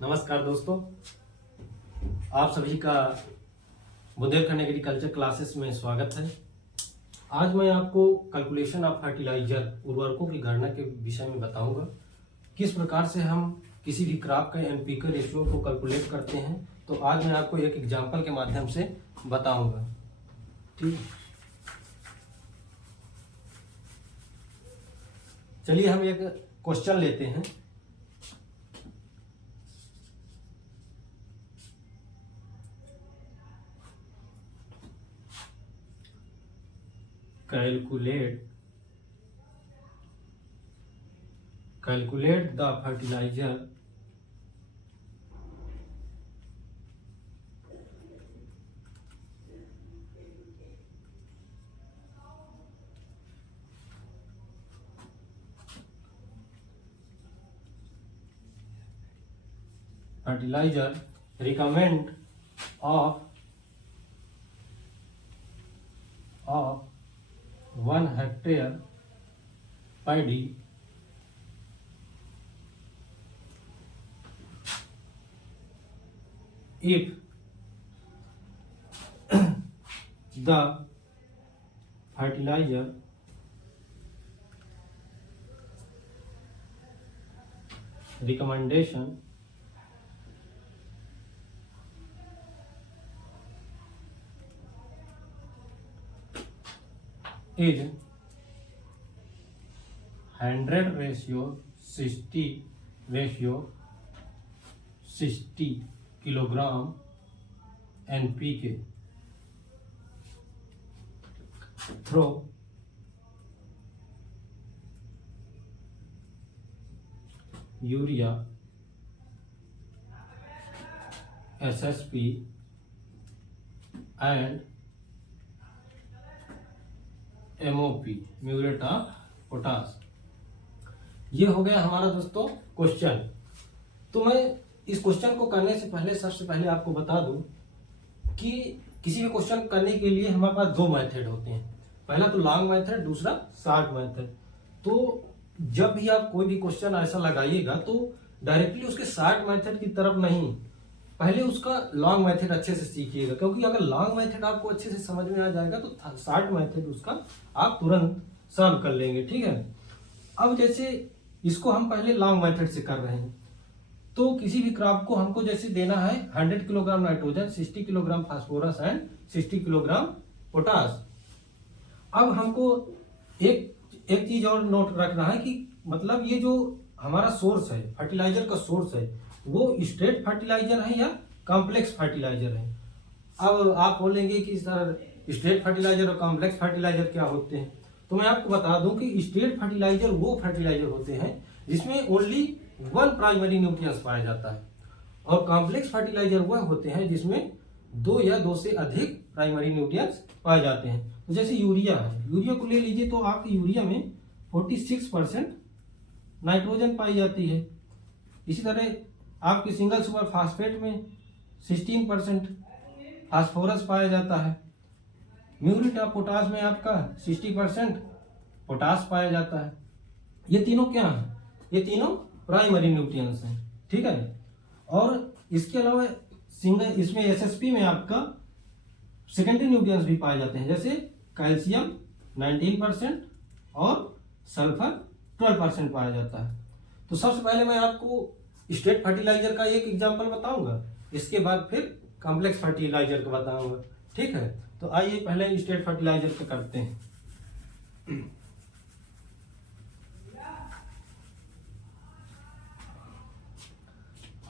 नमस्कार दोस्तों, आप सभी का बुंदेलखंड एग्रीकल्चर क्लासेस में स्वागत है। आज मैं आपको कैलकुलेशन ऑफ फर्टिलाइजर उर्वरकों की गणना के विषय में बताऊंगा। किस प्रकार से हम किसी भी क्रॉप का एनपीके रेशियो को कैलकुलेट करते हैं, तो आज मैं आपको एक एग्जांपल के माध्यम से बताऊंगा। ठीक, चलिए हम एक क्वेश्चन लेते हैं। calculate the fertilizer recommend of 1 hectare paddy if the fertilizer recommendation is 100 ratio 60 kilogram NPK through urea, SSP and MOP muriate of potash. ये हो गया हमारा दोस्तों क्वेश्चन। तो मैं इस क्वेश्चन को करने से पहले सबसे पहले आपको बता दूं कि किसी भी क्वेश्चन करने के लिए हमारे पास दो मेथड होते हैं। पहला तो लॉन्ग मेथड, दूसरा शॉर्ट मेथड। तो जब भी आप कोई भी क्वेश्चन ऐसा लगाइएगा तो डायरेक्टली उसके शॉर्ट मेथड की तरफ नहीं, पहले उसका लॉन्ग मेथड अच्छे से सीखिएगा, क्योंकि अगर लॉन्ग मेथड आपको अच्छे से समझ में आ जाएगा तो शॉर्ट मेथड उसका आप तुरंत सॉल्व कर लेंगे। ठीक है, अब जैसे इसको हम पहले लॉन्ग मेथड से कर रहे हैं, तो किसी भी क्रॉप को हमको जैसे देना है 100 kilogram nitrogen, 60 kilogram phosphorus and 60 kilogram potash. अब हमको एक चीज और नोट रखना है कि मतलब ये जो हमारा सोर्स है, फर्टिलाइजर का सोर्स है, वो स्ट्रेट फर्टिलाइजर है या कॉम्प्लेक्स फर्टिलाइजर है। अब आप बोलेंगे कि सर स्ट्रेट फर्टिलाइजर और कॉम्प्लेक्स फर्टिलाइजर क्या होते हैं, तो मैं आपको बता दूं कि स्ट्रेट फर्टिलाइजर वो फर्टिलाइजर होते हैं जिसमें ओनली 1 प्राइमरी न्यूट्रिएंट्स पाया जाता है, और कॉम्प्लेक्स फर्टिलाइजर वह होते हैं जिसमें 2 या 2 से अधिक प्राइमरी न्यूट्रिएंट्स पाए जाते हैं। तो जैसे यूरिया है, यूरिया को ले लीजिए तो आपकी यूरिया में 46% नाइट्रोजन पाई जाती है। इसी तरह आपके सिंगल सुपर फास्फेट में 16% फास्फोरस पाया जाता है। म्यूरेट ऑफ पोटास में आपका 60% पोटास पाया जाता है। ये तीनों क्या है? ये तीनों प्राइमरी न्यूट्रिएंट्स हैं। ठीक है, और इसके अलावा सिंगल इसमें एसएसपी में आपका सेकेंडरी न्यूट्रिएंट्स भी पाए जाते हैं, जैसे कैल्शियम 19% और सल्फर 12% पाया जाता है। तो सबसे पहले मैं आपको स्ट्रेट फर्टिलाइजर का एक एग्जांपल बताऊंगा, इसके बाद फिर कॉम्प्लेक्स फर्टिलाइजर का बताऊंगा। ठीक है, तो आइए पहले स्ट्रेट फर्टिलाइजर का करते हैं।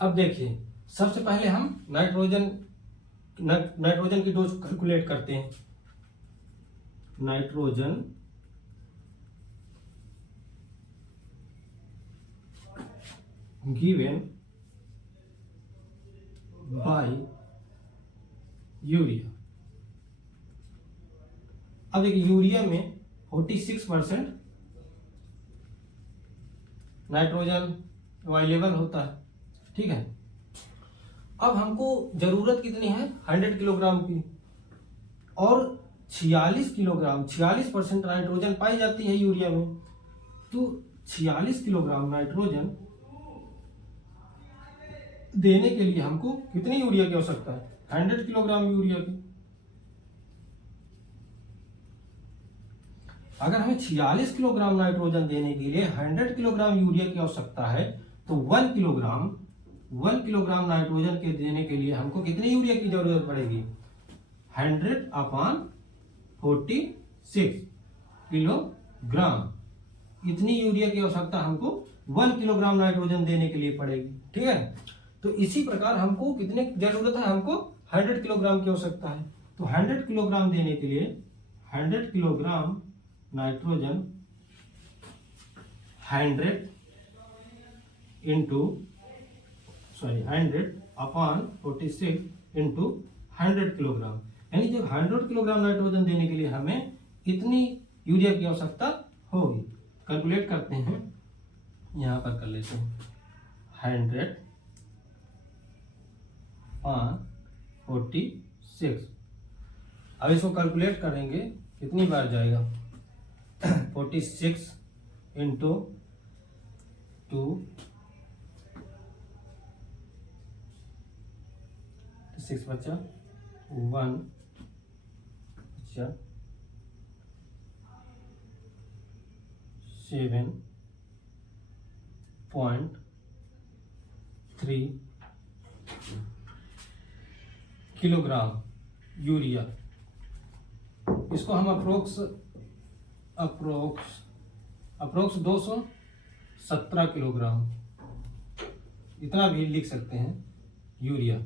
अब देखिए, सबसे पहले हम नाइट्रोजन की डोज कैलकुलेट करते हैं। Nitrogen given by urea. अब एक यूरिया में 46% नाइट्रोजन अवेलेबल होता है। ठीक है, अब हमको जरूरत कितनी है? 100 किलोग्राम की, और 46% नाइट्रोजन पाई जाती है यूरिया में। तो 46 किलोग्राम नाइट्रोजन देने के लिए हमको कितनी यूरिया की आवश्यकता है? 100 किलोग्राम यूरिया की। अगर हमें 46 किलोग्राम नाइट्रोजन देने के लिए 100 किलोग्राम यूरिया की आवश्यकता है, तो 1 किलोग्राम नाइट्रोजन के देने के लिए हमको कितनी यूरिया की जरूरत पड़ेगी? 100/46 किलोग्राम। इतनी यूरिया की आवश्यकता हमको 1 किलोग्राम नाइट्रोजन देने के लिए पड़ेगी। ठीक है, तो इसी प्रकार हमको कितने जरूरत है? हमको 100 किलोग्राम की आवश्यकता है। तो 100 किलोग्राम देने के लिए 100 किलोग्राम नाइट्रोजन 100/46 इंटू 100 किलोग्राम, यानी जब 100 किलोग्राम नाइट्रोजन देने के लिए हमें इतनी यूरिया की आवश्यकता होगी। कैलकुलेट करते हैं, यहां पर कर लेते हैं 100/46। अब इसको कैलकुलेट करेंगे कितनी बार जाएगा? 46 इंटू 2, 6 बचा, 1 बचा, 7.3 किलोग्राम यूरिया। इसको हम अप्रोक्स 217 किलोग्राम इतना भी लिख सकते हैं यूरिया।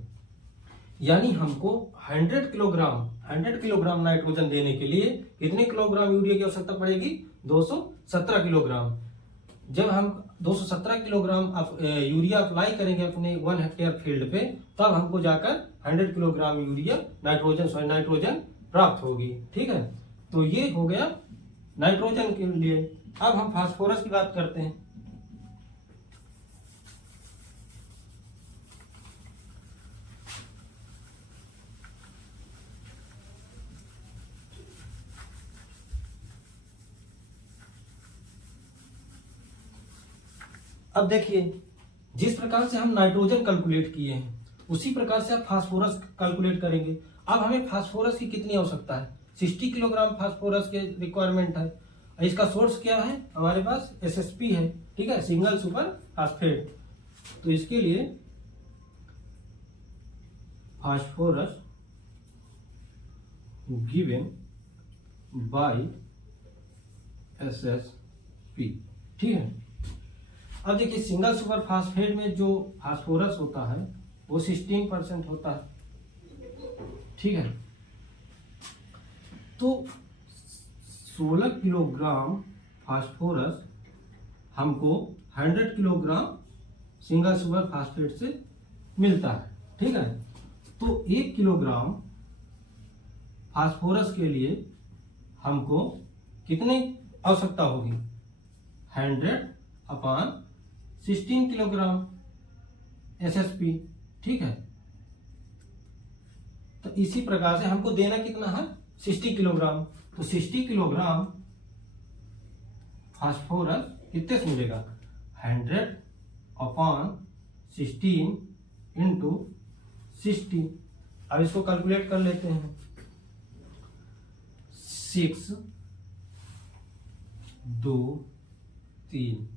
यानी हमको 100 किलोग्राम नाइट्रोजन देने के लिए कितने किलोग्राम यूरिया की आवश्यकता पड़ेगी? 217 किलोग्राम। जब हम 217 किलोग्राम यूरिया अप्लाई करेंगे अपने 1 हेक्टेयर फील्ड पे, तब हमको जाकर 100 किलोग्राम यूरिया नाइट्रोजन प्राप्त होगी। ठीक है, तो ये हो गया नाइट्रोजन के लिए। अब हम फास्फोरस की बात करते हैं। अब देखिए, जिस प्रकार से हम नाइट्रोजन कैलकुलेट किए हैं, उसी प्रकार से आप फास्फोरस कैलकुलेट करेंगे। अब हमें फास्फोरस की कितनी आवश्यकता है? 60 किलोग्राम फास्फोरस के रिक्वायरमेंट है। इसका सोर्स क्या है? हमारे पास SSP है। ठीक है, सिंगल सुपर फास्फेट। तो इसके लिए फास्फोरस गिवन बाय SSP। ठीक है, अब देखिए, सिंगल सुपर फास्फेट में जो फास्फोरस होता है वो 16% होता है। ठीक है, तो 16 किलोग्राम फास्फोरस हमको 100 किलोग्राम सिंगल सुपर फास्फेट से मिलता है। ठीक है, तो 1 किलोग्राम फास्फोरस के लिए हमको कितनी आवश्यकता होगी? 100/16 किलोग्राम SSP। ठीक है, तो इसी प्रकार से हमको देना कितना है? 60 किलोग्राम। तो 60 किलोग्राम फास्फोरस कितने से मिलेगा? 100/16 इंटू 60। अब इसको कैलकुलेट कर लेते हैं। 6, 2, 3,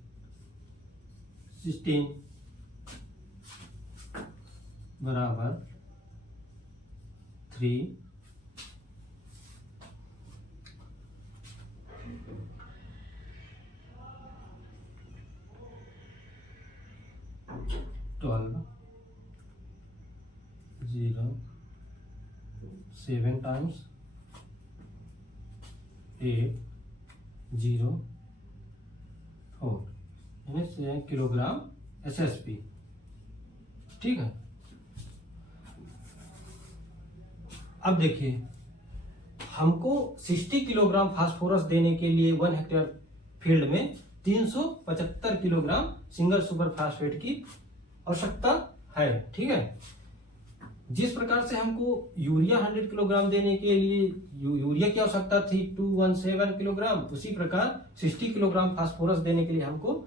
16 बराबर 3, 12, 0, 7 times 8, 0, 4 यानी 7 किलोग्राम SSP। ठीक है, अब देखिए, हमको 60 किलोग्राम फास्फोरस देने के लिए 1 हेक्टेयर फील्ड में 375 किलोग्राम सिंगल सुपर फास्फेट की आवश्यकता है। ठीक है, जिस प्रकार से हमको यूरिया 100 किलोग्राम देने के लिए यूरिया की आवश्यकता थी 217 किलोग्राम, उसी प्रकार 60 किलोग्राम फास्फोरस देने के लिए हमको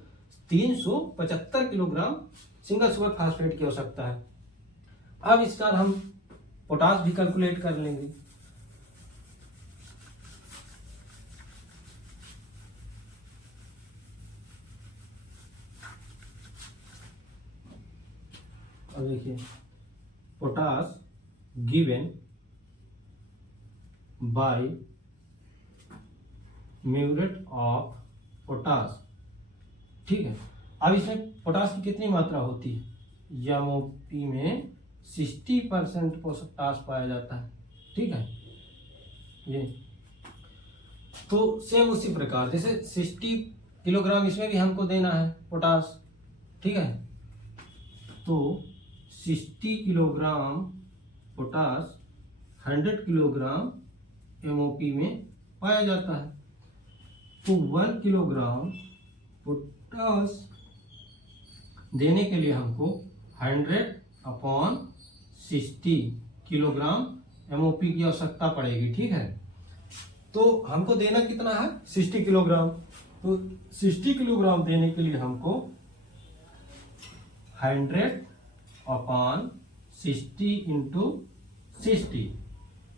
375 किलोग्राम सिंगल सुपर फास्फेट की आवश्यकता है। अब इसका हम पोटास भी कैलकुलेट कर लेंगे। अब देखिए potash given by muriate of potash, ठीक है। अब इसमें पोटास की कितनी मात्रा होती है, एमओपी में 60% पोटास पाया जाता है, ठीक है। ये तो सेम उसी प्रकार जैसे 60 किलोग्राम इसमें भी हमको देना है पोटास, ठीक है। तो 60 किलोग्राम पोटास 100 किलोग्राम एमओपी में पाया जाता है। तो 1 किलोग्राम पोटास देने के लिए हमको 100/60 किलोग्राम एमओपी की आवश्यकता पड़ेगी, ठीक है। तो हमको देना कितना है 60 किलोग्राम, तो 60 किलोग्राम देने के लिए हमको 100/60 इंटू 60।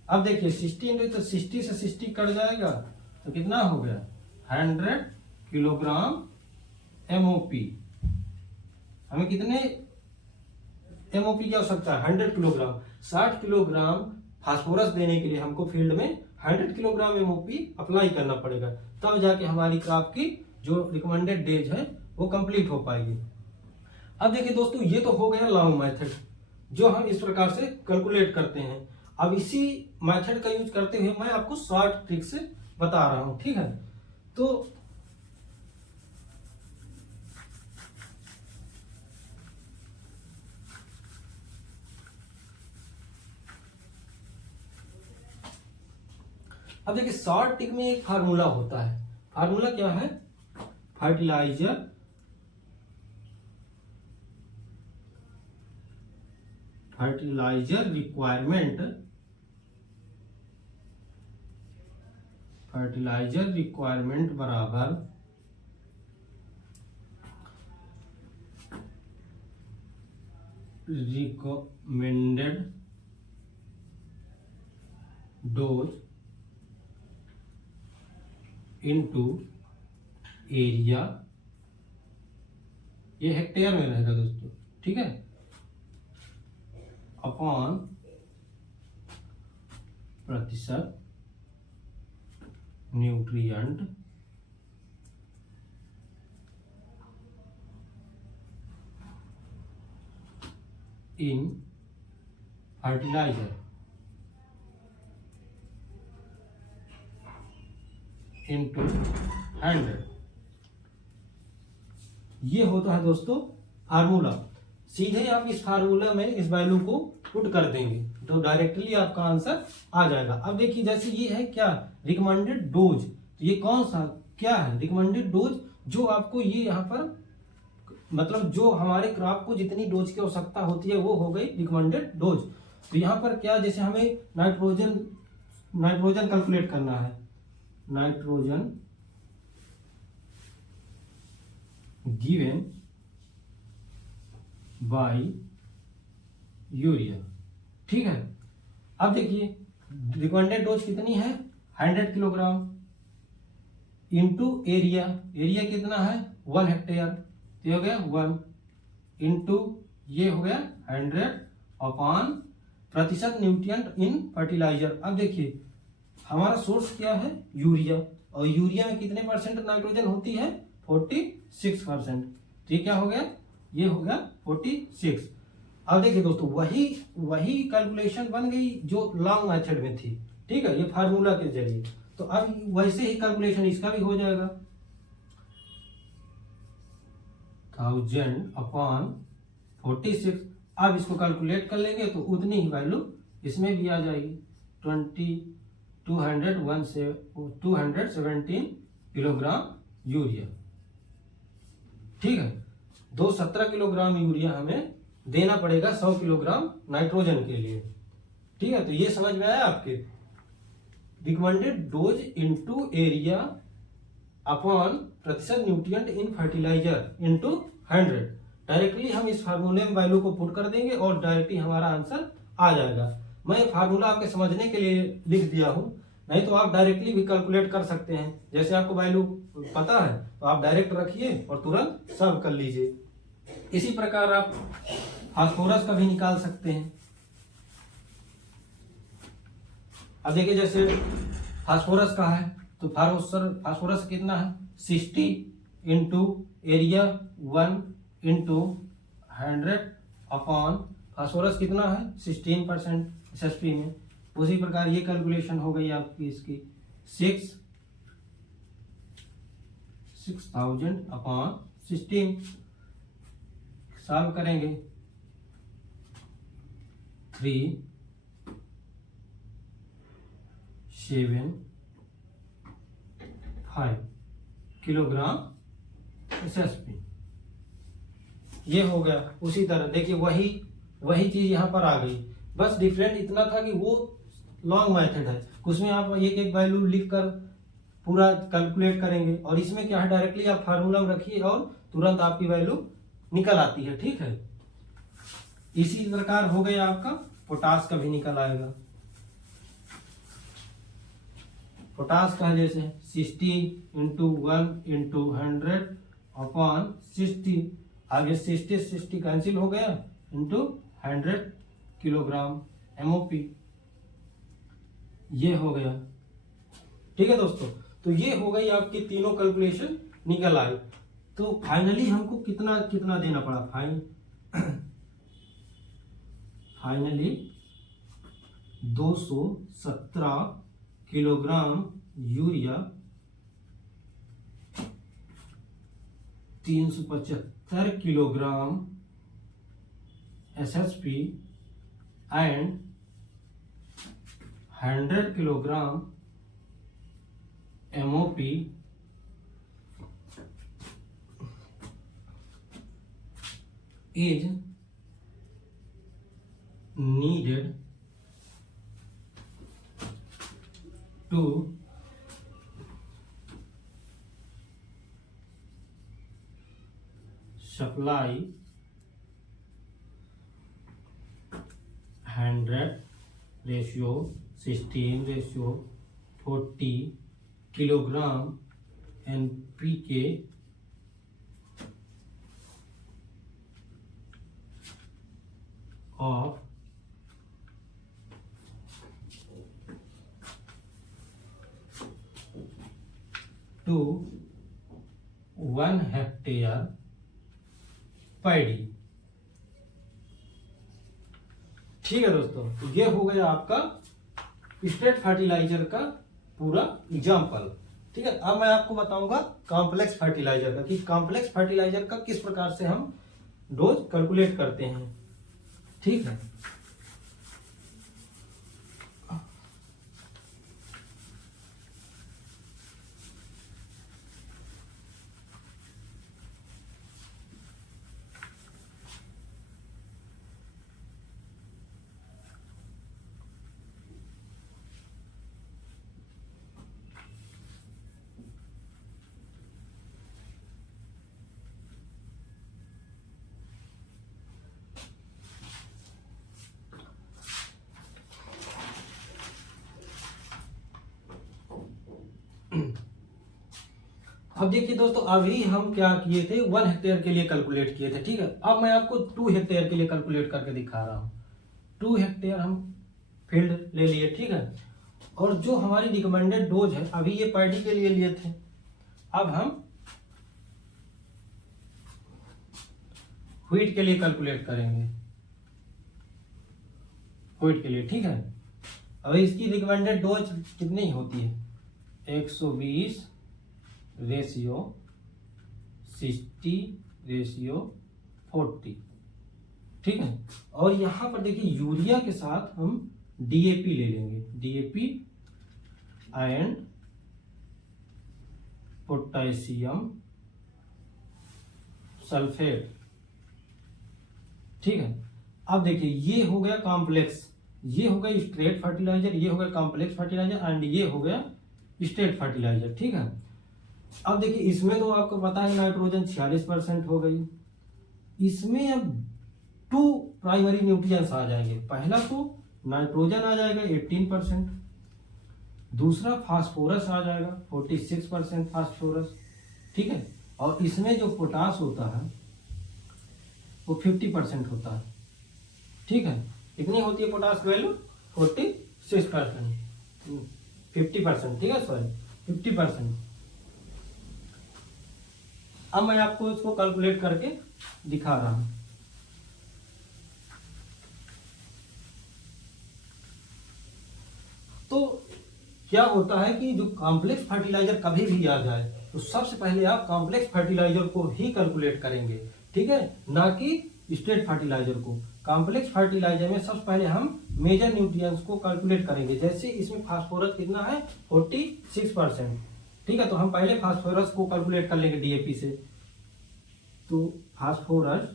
अब देखिए 60 इंटू, तो 60 से 60 कट जाएगा तो कितना हो गया 100 किलोग्राम एमओपी। हमें कितने एमओपी की आवश्यकता है 100 किलोग्राम। 60 किलोग्राम फास्फोरस देने के लिए हमको फील्ड में 100 किलोग्राम एमओपी अप्लाई करना पड़ेगा, तब जाके हमारी क्रॉप की जो रिकमेंडेड डेज है वो कंप्लीट हो पाएगी। अब देखिए दोस्तों, ये तो हो गया लॉन्ग मेथड जो हम इस प्रकार से कैलकुलेट करते हैं। अब इसी मेथड का यूज करते हुए मैं आपको शॉर्ट ट्रिक से बता रहा हूं, ठीक है। तो अब देखिए शॉर्ट ट्रिक में एक फार्मूला होता है। फार्मूला क्या है, फर्टिलाइजर रिक्वायरमेंट बराबर रिकमेंडेड डोज इनटू एरिया, ये हेक्टेयर में रहेगा दोस्तों, ठीक है, अपॉन प्रतिशत न्यूट्रिएंट इन फर्टिलाइजर इंटू 100। ये होता है दोस्तों फार्मूला। सीधे आप इस फार्मूला में इस वैल्यू को पुट कर देंगे तो डायरेक्टली आपका आंसर आ जाएगा। अब देखिए जैसे ये है क्या रिकमेंडेड डोज, तो ये कौन सा क्या है रिकमेंडेड डोज, जो आपको ये यहाँ पर मतलब जो हमारे क्रॉप को जितनी डोज की आवश्यकता होती है वो हो गई रिकमेंडेड डोज। तो यहाँ पर क्या, जैसे हमें नाइट्रोजन कैलकुलेट करना है, नाइट्रोजन गिवन बाय यूरिया, ठीक है। अब देखिए रिकमेंडेड डोज कितनी है 100 किलोग्राम इंटू एरिया, एरिया कितना है 1 हेक्टेयर, तो ये हो गया 1 इंटू ये हो गया 100 अपॉन प्रतिशत न्यूट्रिएंट इन फर्टिलाइजर। अब देखिए हमारा सोर्स क्या है यूरिया, और यूरिया में कितने परसेंट नाइट्रोजन होती है 46%, तो ये क्या हो गया, ये हो गया 46। अब देखिए दोस्तों वही कैलकुलेशन बन गई जो लॉन्ग मेथड में थी, ठीक है, ये फार्मूला के जरिए। तो अब वैसे ही कैलकुलेशन इसका भी हो जाएगा 1000/46। अब इसको कैलकुलेट कर लेंगे तो उतनी ही वैल्यू इसमें भी आ जाएगी 217 किलोग्राम यूरिया, ठीक है। 217 किलोग्राम यूरिया हमें देना पड़ेगा 100 किलोग्राम नाइट्रोजन के लिए, ठीक है। तो ये समझ में आया आपके, recommended dose into area upon प्रतिशत nutrient in fertilizer into 100। Directly हम इस फार्मूले में वैल्यू को पुट कर देंगे और डायरेक्टली हमारा आंसर आ जाएगा। मैं फार्मूला आपके समझने के लिए लिख दिया हूँ, नहीं तो आप डायरेक्टली भी कैलकुलेट कर सकते हैं। जैसे आपको वैल्यू पता है तो आप डायरेक्ट रखिए और तुरंत सॉल्व कर लीजिए। इसी प्रकार आप फास्फोरस का भी निकाल सकते हैं। अब देखिए जैसे फास्फोरस का है तो फास्फोरस कितना है 60 into area 1 into 100 upon phosphorus कितना है 16% SSP में। उसी प्रकार ये कैलकुलेशन हो गई आपकी इसकी 6000 अपॉन 16 सॉल्व करेंगे 375 किलोग्राम SSP। ये हो गया। उसी तरह देखिए वही चीज यहाँ पर आ गई, बस डिफरेंट इतना था कि वो लॉन्ग मेथड है, उसमें आप एक एक वैल्यू लिखकर पूरा कैलकुलेट करेंगे, और इसमें क्या है डायरेक्टली आप फार्मूला में रखिए और तुरंत आपकी वैल्यू निकल आती है। ठीक है, इसी प्रकार हो गया आपका पोटास का भी निकल आएगा। पोटास का जैसे 60 इंटू 1 इंटू 100 अपॉन 60, आगे 60 कैंसिल हो गया इंटू 100 किलोग्राम MOP, ये हो गया। ठीक है दोस्तों, तो ये हो गई आपकी तीनों कैलकुलेशन निकल आए। तो फाइनली हमको कितना कितना देना पड़ा, finally 217 kilogram urea, 375 kilogram SSP and 100 kilogram MOP is needed to supply 100:16:40 kilogram NPK of 1 hectare paddy. ठीक है दोस्तों, तो ये हो गया आपका स्टेट फर्टिलाइजर का पूरा एग्जाम्पल। ठीक है, अब मैं आपको बताऊंगा कॉम्प्लेक्स फर्टिलाइजर का, कि कॉम्प्लेक्स फर्टिलाइजर का किस प्रकार से हम डोज कैलकुलेट करते हैं। ठीक है, अब देखिए दोस्तों, अभी हम क्या किए थे 1 हेक्टेयर के लिए कैलकुलेट किए थे। ठीक है, अब मैं आपको 2 हेक्टेयर के लिए कैलकुलेट करके दिखा रहा हूं। 2 हेक्टेयर हम फील्ड ले लिए। ठीक है, और जो हमारी रिकमेंडेड डोज है, अभी ये पैडी के लिए लिए थे, अब हम व्हीट के लिए कैलकुलेट करेंगे, व्हीट के लिए। ठीक है, अब इसकी रिकमेंडेड डोज कितनी होती है 120:60:40। ठीक है, और यहां पर देखिए यूरिया के साथ हम DAP ले लेंगे, DAP एंड पोटेशियम सल्फेट। ठीक है, अब देखिए ये हो गया कॉम्प्लेक्स, ये हो गया स्ट्रेट फर्टिलाइजर, ये हो गया कॉम्प्लेक्स फर्टिलाइजर एंड ये हो गया स्ट्रेट फर्टिलाइजर। ठीक है, अब देखिए इसमें तो आपको पता है नाइट्रोजन 46% हो गई, इसमें अब 2 प्राइमरी न्यूट्रिएंट्स आ जाएंगे। पहला तो नाइट्रोजन आ जाएगा 18%, दूसरा फास्फोरस आ जाएगा 46% फास्फोरस, ठीक है। और इसमें जो पोटास होता है वो 50% होता है, ठीक है। कितनी होती है पोटास की वैल्यू? 46%, 50%, ठीक है, सॉरी 50%। अब मैं आपको इसको कैलकुलेट करके दिखा रहा हूं। तो क्या होता है कि जो कॉम्प्लेक्स फर्टिलाइजर कभी भी आ जाए तो सबसे पहले आप कॉम्प्लेक्स फर्टिलाइजर को ही कैलकुलेट करेंगे, ठीक है, ना कि स्ट्रेट फर्टिलाइजर को। कॉम्प्लेक्स फर्टिलाइजर में सबसे पहले हम मेजर न्यूट्रिएंट्स को कैलकुलेट करेंगे। जैसे इसमें फास्फोरस कितना है? 46%, ठीक है। तो हम पहले फास्फोरस को कैलकुलेट कर लेंगे डीएपी से। तो फास्फोरस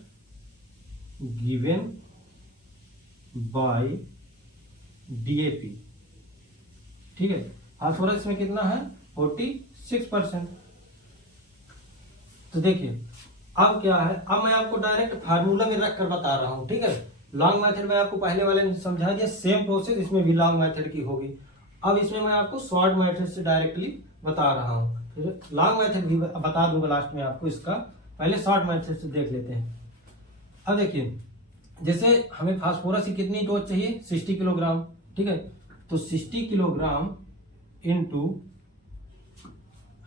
गिवन बाय डीएपी, ठीक है। फास्फोरस में कितना है? 46%। तो देखिए अब क्या है, अब मैं आपको डायरेक्ट फार्मूला में रख कर बता रहा हूं, ठीक है। लॉन्ग मेथड में आपको पहले वाले ने समझा दिया, सेम प्रोसेस इसमें भी लॉन्ग मेथड की होगी। अब इसमें मैं आपको शॉर्ट मेथड से डायरेक्टली बता रहा हूं, फिर लॉन्ग मेथड भी बता दूंगा लास्ट में आपको इसका। पहले शॉर्ट मेथड से देख लेते हैं। अब देखिए जैसे हमें फास्फोरस की कितनी डोज चाहिए? 60 किलोग्राम, ठीक है। तो 60 किलोग्राम इंटू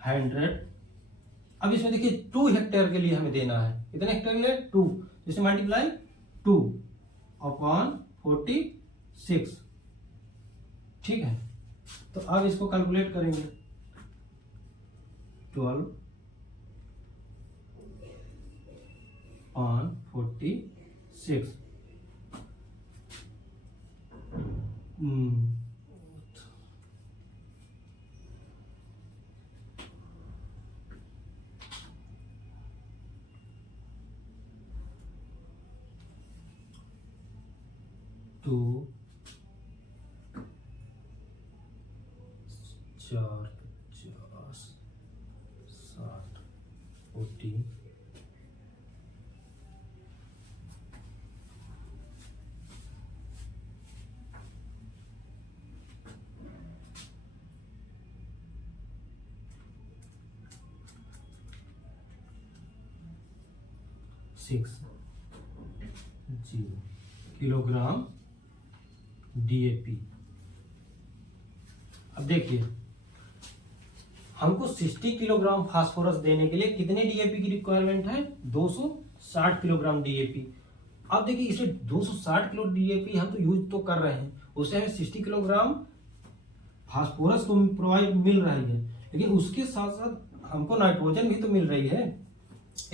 100। अब इसमें देखिए 2 हेक्टेयर के लिए हमें देना है। कितने हेक्टेयर के लिए? 2। जैसे मल्टीप्लाई 2 अपॉन 46, ठीक है। तो अब इसको कैलकुलेट करेंगे। 12 ऑन 46, टू 4 50 60 40 6 किलोग्राम डीएपी। अब देखिए हमको 60 किलोग्राम फास्फोरस देने के लिए कितने डीएपी की रिक्वायरमेंट है? 260 किलोग्राम डीएपी। अब देखिए इसे 260 किलो डीएपी हम तो यूज तो कर रहे हैं, उसे हमें 60 किलोग्राम फास्फोरस तो प्रोवाइड मिल रही है, लेकिन उसके साथ साथ हमको नाइट्रोजन भी तो मिल रही है।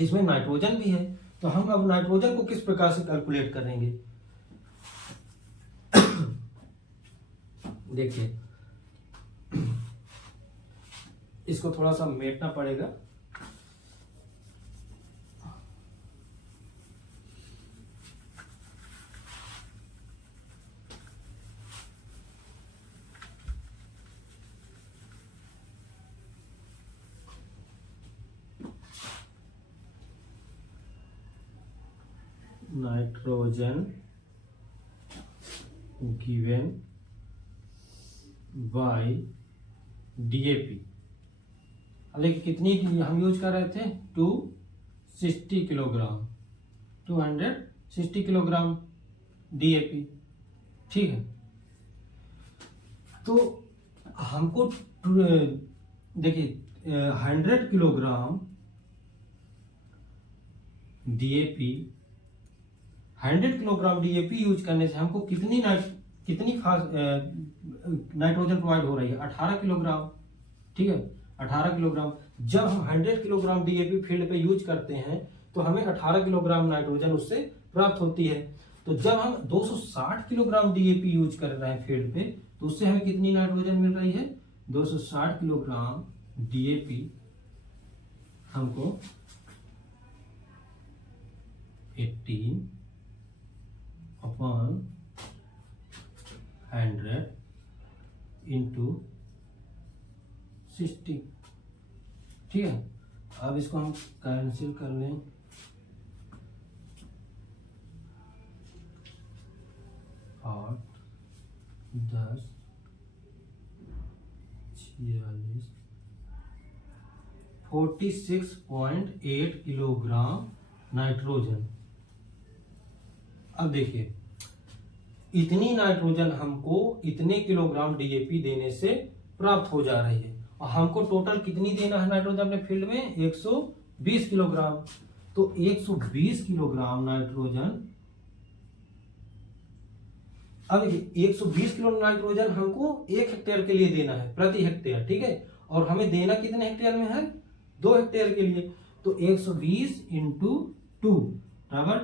इसमें नाइट्रोजन भी है, तो हम अब नाइट्रोजन को किस प्रकार से कैलकुलेट करेंगे? देखिए इसको थोड़ा सा मेटना पड़ेगा। Nitrogen given by DAP. अब देखिए कितनी हम यूज कर रहे थे? 260 किलोग्राम, 260 किलोग्राम डीएपी, ठीक है। तो हमको देखिए 100 kilogram DAP, 100 kilogram DAP use करने से हमको कितनी नाइट्रोजन प्रोवाइड हो रही है? 18 किलोग्राम, ठीक है, 18 किलोग्राम। जब हम 100 किलोग्राम डीएपी फील्ड पे यूज करते हैं तो हमें 18 किलोग्राम नाइट्रोजन उससे प्राप्त होती है। तो जब हम 260 किलोग्राम डीएपी यूज कर रहे हैं फील्ड पे तो उससे हमें कितनी नाइट्रोजन मिल रही है? 260 किलोग्राम डीएपी हमको 18 अपॉन 100 इंटू 60, ठीक है। अब इसको हम कैंसिल कर लें 8 10 46 46.8 किलोग्राम नाइट्रोजन। अब देखिए इतनी नाइट्रोजन हमको इतने किलोग्राम डीएपी देने से प्राप्त हो जा रही है, और हमको टोटल कितनी देना है नाइट्रोजन अपने फील्ड में 120 किलोग्राम। तो 120 किलोग्राम नाइट्रोजन, अब 120 किलो नाइट्रोजन हमको 1 हेक्टेयर के लिए देना है प्रति हेक्टेयर, ठीक है। और हमें देना कितने हेक्टेयर में है 2 हेक्टेयर के लिए। तो 120 इंटू 2 बराबर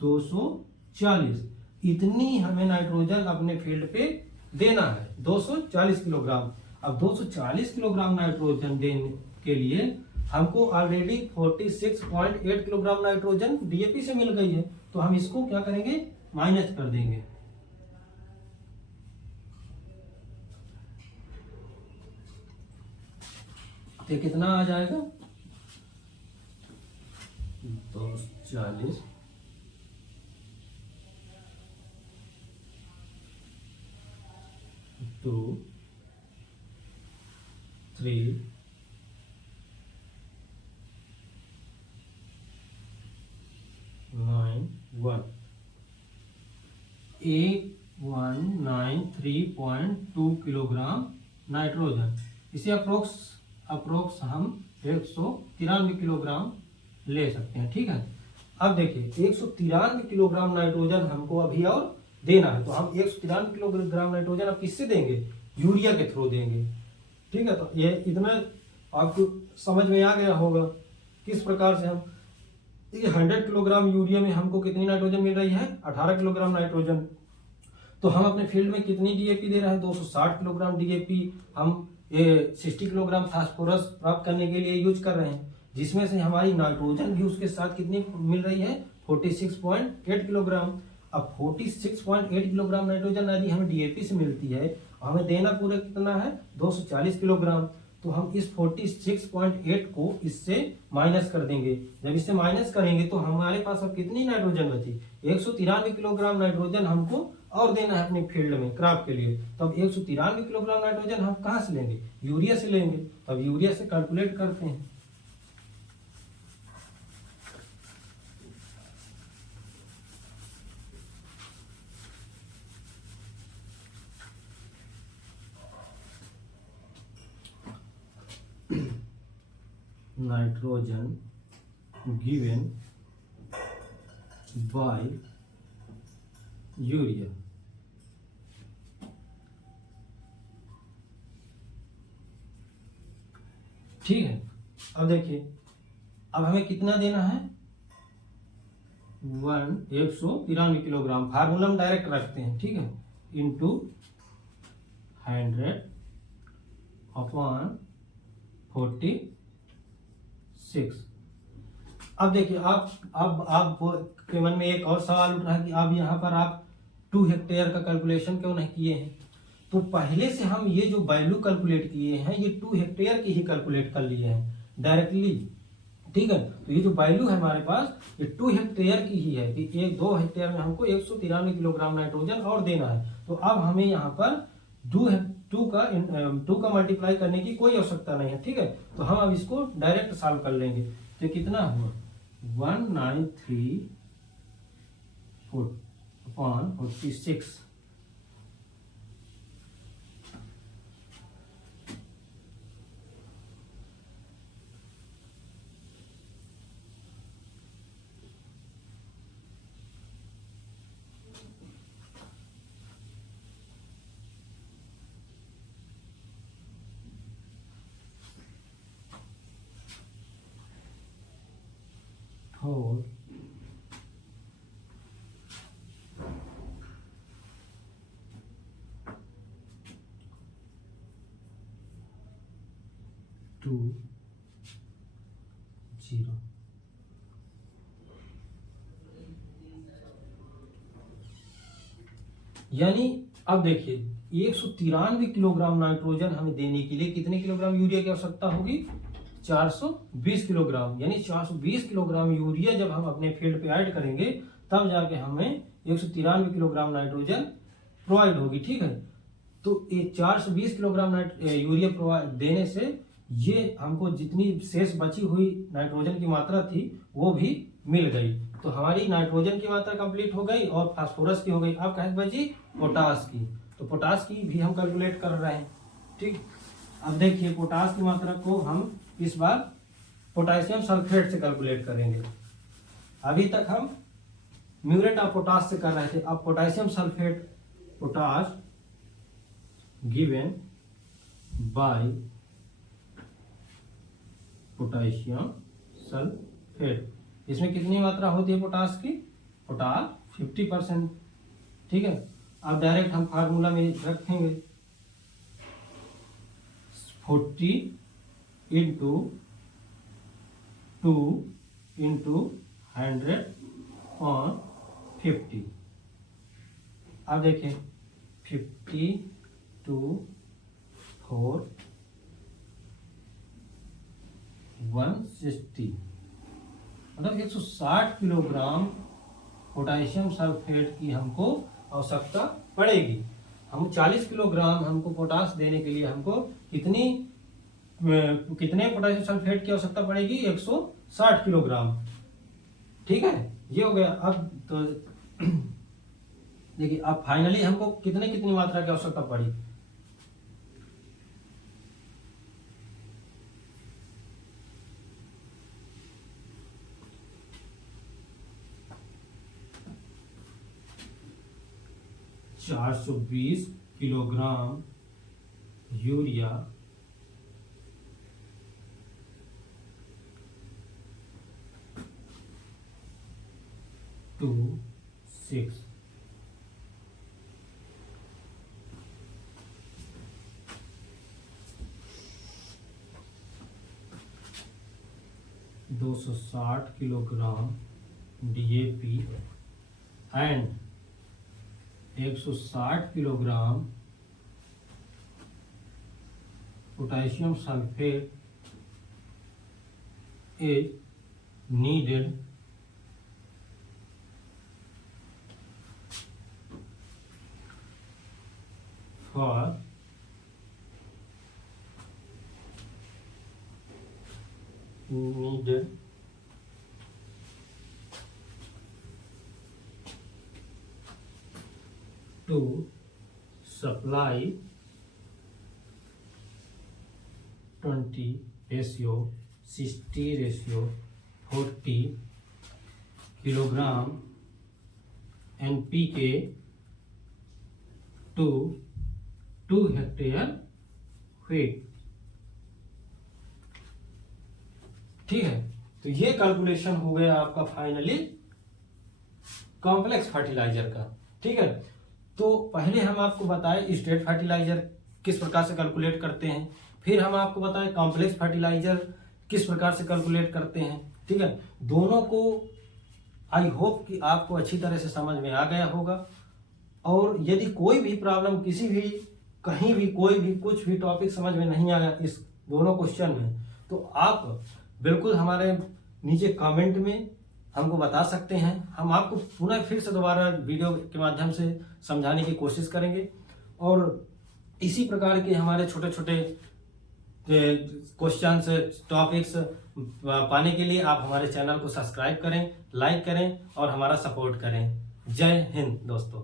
240, इतनी हमें नाइट्रोजन अपने फील्ड पे देना है 240 किलोग्राम। अब 240 किलोग्राम नाइट्रोजन देने के लिए हमको ऑलरेडी 46.8 किलोग्राम नाइट्रोजन डीएपी से मिल गई है, तो हम इसको क्या करेंगे माइनस कर देंगे। तो कितना आ जाएगा 240 2 3 9 1 8193.2 किलोग्राम नाइट्रोजन। इसे अप्रोक्स हम 193 किलोग्राम ले सकते हैं, ठीक है। अब देखिए 193 किलोग्राम नाइट्रोजन हमको अभी और देना है, तो हम 193 किलोग्राम नाइट्रोजन अब किससे देंगे, यूरिया के थ्रू देंगे, ठीक है। तो ये इतना आपको समझ में आ गया होगा किस प्रकार से हम 100 किलोग्राम यूरिया में हमको कितनी नाइट्रोजन मिल रही है 18 किलोग्राम नाइट्रोजन। तो हम अपने फील्ड में कितनी डीएपी दे रहे हैं 260 किलोग्राम डीएपी हम 60 किलोग्राम फास्फोरस प्राप्त करने के लिए यूज कर रहे हैं, जिसमें से हमारी नाइट्रोजन भी उसके साथ कितनी मिल रही है 46.8 किलोग्राम। अब 46.8 किलोग्राम नाइट्रोजन यदि हमें डीएपी से मिलती है, हमें देना पूरा कितना है 240 किलोग्राम, तो हम इस 46.8 को इससे माइनस कर देंगे। जब इससे माइनस करेंगे तो हमारे पास अब कितनी नाइट्रोजन बची 193 किलोग्राम नाइट्रोजन हमको और देना है अपने फील्ड में क्रॉप के लिए। तब 193 किलोग्राम नाइट्रोजन हम कहाँ से लेंगे यूरिया से लेंगे। तब यूरिया से कैलकुलेट करते हैं। नाइट्रोजन गिवन बाय यूरिया, ठीक है। अब देखिए अब हमें कितना देना है 193 किलोग्राम, फार्मूला हम डायरेक्ट रखते हैं, ठीक है, इंटू 100 अपॉन 46। अब देखिए आप के मन में एक और सवाल उठ रहा है कि अब यहाँ पर आप 2 हेक्टेयर का कैलकुलेशन क्यों नहीं किए हैं। तो पहले से हम ये जो वैल्यू कैलकुलेट किए हैं ये 2 हेक्टेयर की ही कैलकुलेट कर लिए हैं डायरेक्टली, ठीक है। तो ये जो वैल्यू है हमारे पास ये 2 हेक्टेयर की ही है कि 2 हेक्टेयर में हमको 193 किलोग्राम नाइट्रोजन और देना है। तो अब हमें यहाँ पर 2 का मल्टीप्लाई करने की कोई आवश्यकता नहीं है, ठीक है। तो हम अब इसको डायरेक्ट सॉल्व कर लेंगे। तो कितना हुआ 193/46। और 2 0 यानी अब देखिए 193 किलोग्राम नाइट्रोजन हमें देने के लिए कितने किलोग्राम यूरिया की आवश्यकता होगी 420 किलोग्राम। यानी 420 किलोग्राम यूरिया जब हम अपने फील्ड पे ऐड करेंगे तब जाके हमें 193 किलोग्राम नाइट्रोजन प्रोवाइड होगी। ठीक है, तो ये 420 किलोग्राम यूरिया देने से ये हमको जितनी शेष बची हुई नाइट्रोजन की मात्रा थी वो भी मिल गई। तो हमारी नाइट्रोजन की मात्रा कंप्लीट हो गई और फास्फोरस की हो गई। अब कहाँ बची? पोटास की। तो पोटास की भी हम कैलकुलेट कर रहे हैं। ठीक, अब देखिए पोटास की मात्रा को हम इस बार पोटेशियम सल्फेट से कैलकुलेट करेंगे। अभी तक हम म्यूरेट ऑफ पोटास से कर रहे थे, अब potassium sulphate potash given by potassium sulphate. इसमें कितनी मात्रा होती है पोटास की? पोटास 50%। ठीक है, अब डायरेक्ट हम फार्मूला में रखेंगे 40 इंटू 2 इंटू 100 और 50। अब देखिए 50 2 4 160, मतलब 160 किलोग्राम पोटेशियम सल्फेट की हमको आवश्यकता पड़ेगी। हम 40 किलोग्राम हमको पोटास देने के लिए हमको कितने पोटेशियम सल्फेट की आवश्यकता पड़ेगी? 160 किलोग्राम। ठीक है, ये हो गया। अब तो देखिए अब फाइनली हमको कितनी मात्रा की आवश्यकता पड़ी? $420 kilogram urea to 6 260 kilogram DAP and 160 kilogram potassium sulphate is needed for to supply 20 ratio 60 ratio 40 kilogram NPK to 2 hectare feet. ठीक है, तो ये कैलकुलेशन हो गया आपका फाइनली कॉम्प्लेक्स फर्टिलाइजर का। ठीक है, तो पहले हम आपको बताएं स्ट्रेट फर्टिलाइजर किस प्रकार से कैलकुलेट करते हैं, फिर हम आपको बताएं कॉम्प्लेक्स फर्टिलाइजर किस प्रकार से कैलकुलेट करते हैं। ठीक है, दोनों को आई होप कि आपको अच्छी तरह से समझ में आ गया होगा। और यदि कोई भी प्रॉब्लम किसी भी कहीं भी कोई भी कुछ भी टॉपिक समझ में नहीं आया इस दोनों क्वेश्चन में, तो आप बिल्कुल हमारे नीचे कमेंट में हमको बता सकते हैं। हम आपको पुनः फिर से दोबारा वीडियो के माध्यम से समझाने की कोशिश करेंगे। और इसी प्रकार के हमारे छोटे छोटे क्वेश्चंस टॉपिक्स पाने के लिए आप हमारे चैनल को सब्सक्राइब करें, लाइक करें और हमारा सपोर्ट करें। जय हिंद दोस्तों।